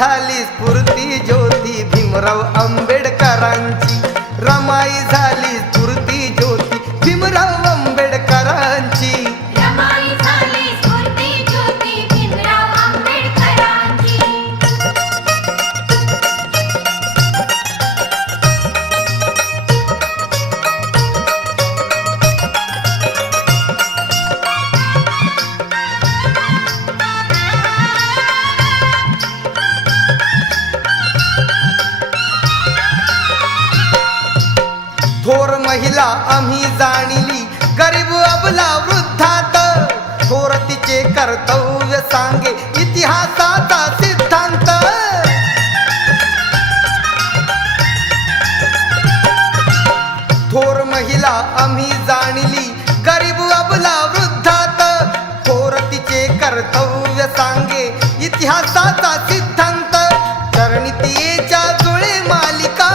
झाली स्फूर्ती ज्योती भीमराव आंबेडकरांची, रमाई झाली स्फूर्ती ज्योती भीमराव आंबेडकरांची, रमाई झाली स्फूर्ती ज्योती भीमराव आंबेडकरांची. थोर महिला आम्ही जाणिली गरीब अबला वृद्धात, थोर तिचे कर्तव्य सांगे इतिहासाचा सिद्धांत. थोर महिला आम्ही जाणिली गरीब अबला वृद्धात, थोर तिचे कर्तव्य सांगे इतिहासाचा सिद्धांत. चरणितियेच्या जुळे मालिका,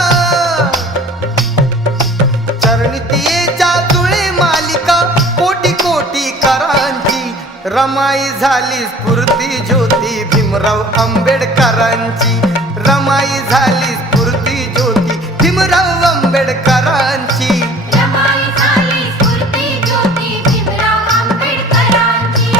चरणितियेच्या जुळे मालिका कोटी कोटी करांची, रमाई झाली स्फूर्ती ज्योती भीमराव आंबेडकरांची, रमाई झाली स्फूर्ती ज्योती भीमराव आंबेडकरांची. रमाई झाली स्फूर्ती ज्योती भीमराव आंबेडकरांची.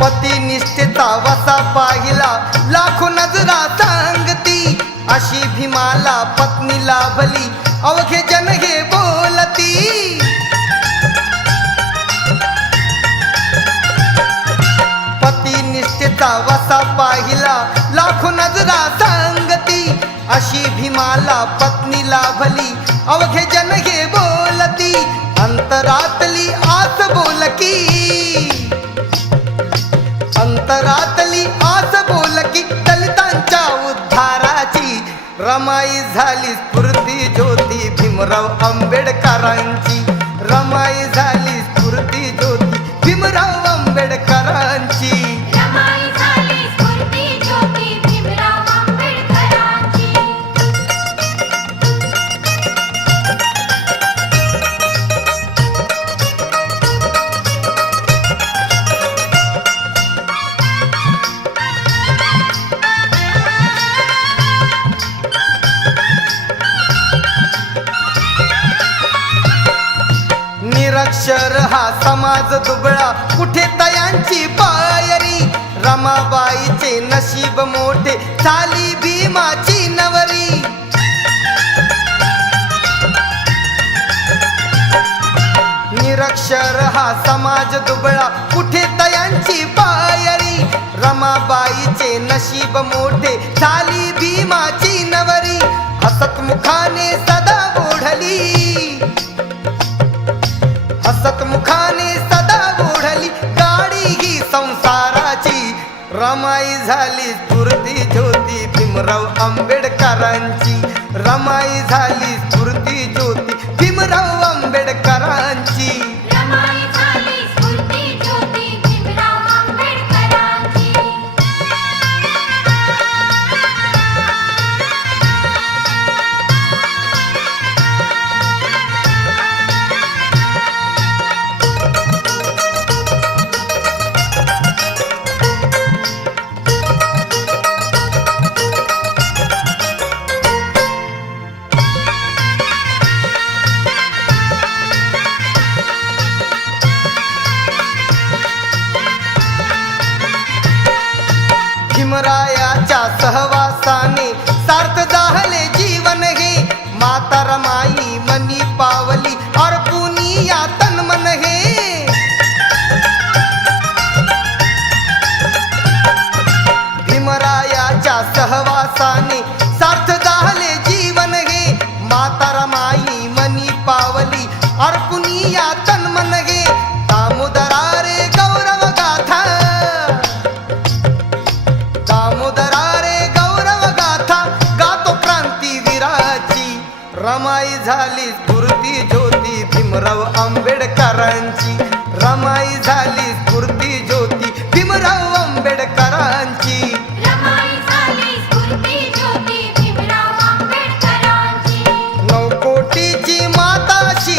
पतिनिष्ठेचा वसा पाहिला लाखो नजरा सांगती, अशी भीमाला पत्नी लाभली अवघे जन हे बोलती. पतिनिष्ठेचा वसा पाहिला लाखो नजरा सांगती, अशी भीमाला पत्नी लाभली अवघे जन हे बोलती. अंतरातली आस बोलकी, अंतरातली आस बोलकी दलितांच्या उद्धाराची, रमाई झाली स्फूर्ती ज्योती भीमराव आंबेडकरांची, रमाई झाली स्फूर्ती ज्योती भीमराव आंबेडकरांची. रमाई झाली स्फूर्ती ज्योती भीमराव आंबेडकरांची. निरक्षर हा समाज दुबळा कुठे तयांची पायरी, रमाबाईचे नशीब मोठे झाली भीमाची नवरी. निरक्षर हा समाज दुबळा कुठे तयांची पायरी, रमाबाईचे नशीब मोठे झाली भीमाची नवरी. हसतमुखाने सदा ओढली, हसतमुखाने सदा ओढली गाडी ही संसाराची, रमाई झाली स्फूर्ती ज्योती भीमराव आंबेडकरांची, रमाई झाली स्फूर्ती ज्योती भीमराव आंबेडकरांची. रमाई झाली स्फूर्ती ज्योती भीमराव आंबेडकरांची. रमाई झाली स्फूर्ती ज्योती भीमराव आंबेडकरांची रमाई झाली स्फूर्ती ज्योती भीमराव आंबेडकरांची रमाई झाली स्फूर्ती ज्योती भीमराव आंबेडकरांची नवकोटीची माताशी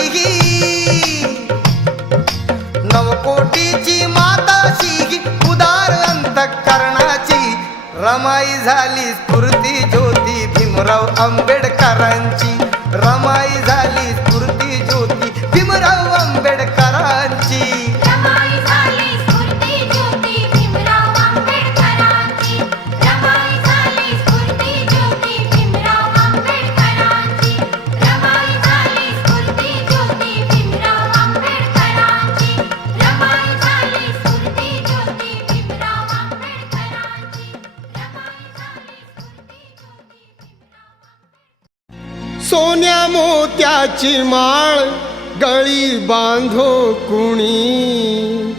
नवकोटीची माताशी उदार अंतःकरणाची रमाई झाली स्फूर्ती ज्योती भीमराव आंबेडकरांची रमाई झाली स्फूर्ती ज्योती भीमराव आंबेडकरांची रमाई झाली स्फूर्ती ज्योती भीमराव आंबेडकरांची रमाई झाली स्फूर्ती ज्योती भीमराव आंबेडकरांची रमाई झाली स्फूर्ती ज्योती भीमराव आंबेडकरांची रमाई झाली स्फूर्ती ज्योती भीमराव आंबेडकरांची रमाई झाली स्फूर्ती ज्योती भीमराव सोन्या मोत्याची माळ गळी बांधो कुणी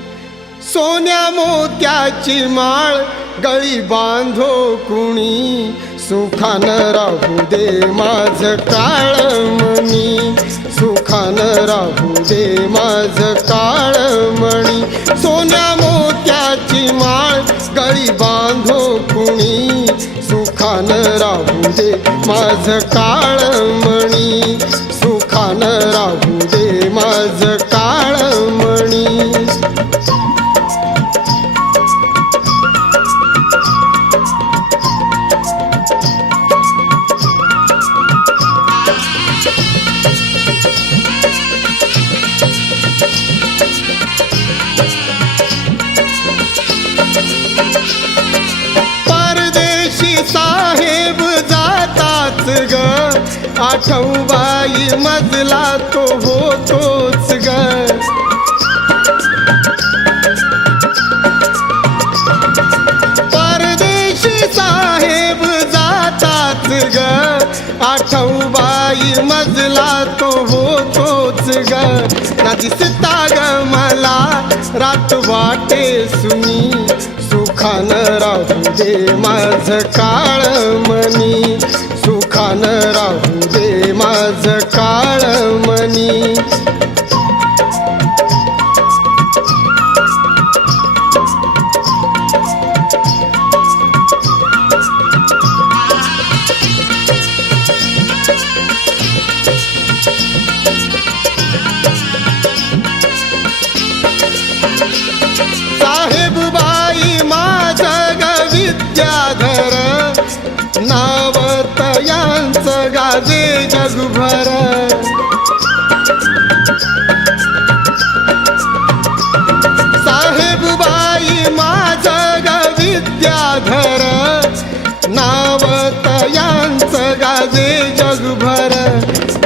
सोन्या मोत्याची माळ गळी बांधो कुणी सुखानं राहू दे माझ काळमणी सुखानं राहू दे माझ काळमणी सोन्या मोत्याची माळ गळी बांधो कुणी सुखानं राहू दे माझ काळमणी सुखानं राहू दे माझ काळमणी परदेशी साहेब जाताच ग आठवबाई मजला तो होतोच ग परदेशी साहेब जाताच ग आठवबाई मजला तो होतोच ग ना दिसता ग मला रात वाटे सुनी सुखानं राहू दे माझ काळमणी सुखानं राहू दे माझ काळमणी साहेब बाई माझ ग विद्याधर नाव तयांचं गाजे जगभर साहेब बाई माझ ग विद्याधर नाव तयांचं गाजे जगभर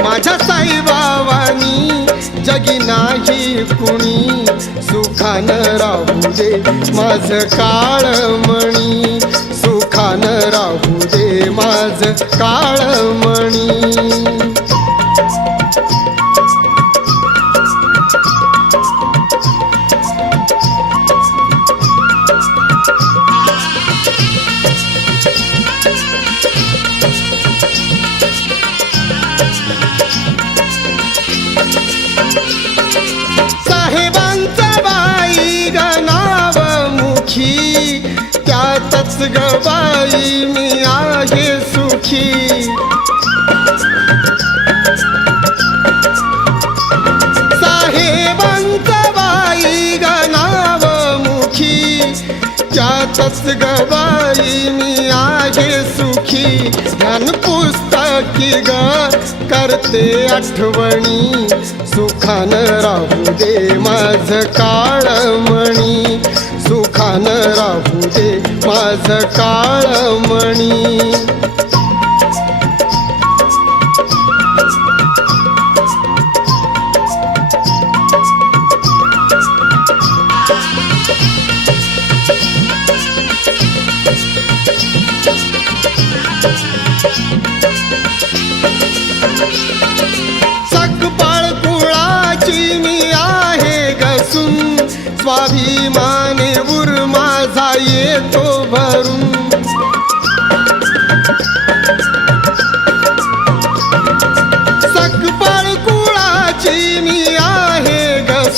माझ्या साईबाबांनी जगी नाही कुणी सुखानं राहू दे माझ काळमणी सुखानं राहू दे माझ काळमणी साहेबांचं बाई ग नाव मुखी त्यातच ग बाई मी आहे सुखी साहेबांचं बाई ग नाव मुखी त्यातच ग बाई मी आहे सुखी ध्यान पुस्तकी ग करते आठवणी सुखानं राहू दे माझ काळमणी सुखानं राहू दे माझ काळमणी सकपाळ कुळाची मी आहे घसून स्वाभिमाने उर माझा येतो भरून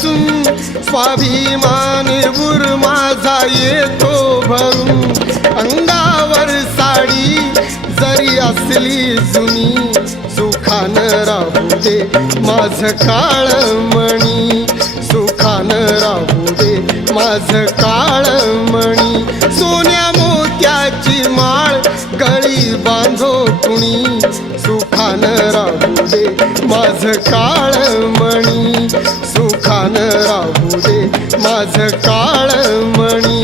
घासून स्वाभिमानी उर माझा येतो भरून अंगावर साडी जरी असली जुनी सुखानं राहू दे माझ काळमणी सुखानं राहू दे माझ काळमणी सोन्या मोत्याची माळ गळी बांधो कुणी सुखानं राहू दे माझ काळमणी सुखानं राहू दे माझ काळमणी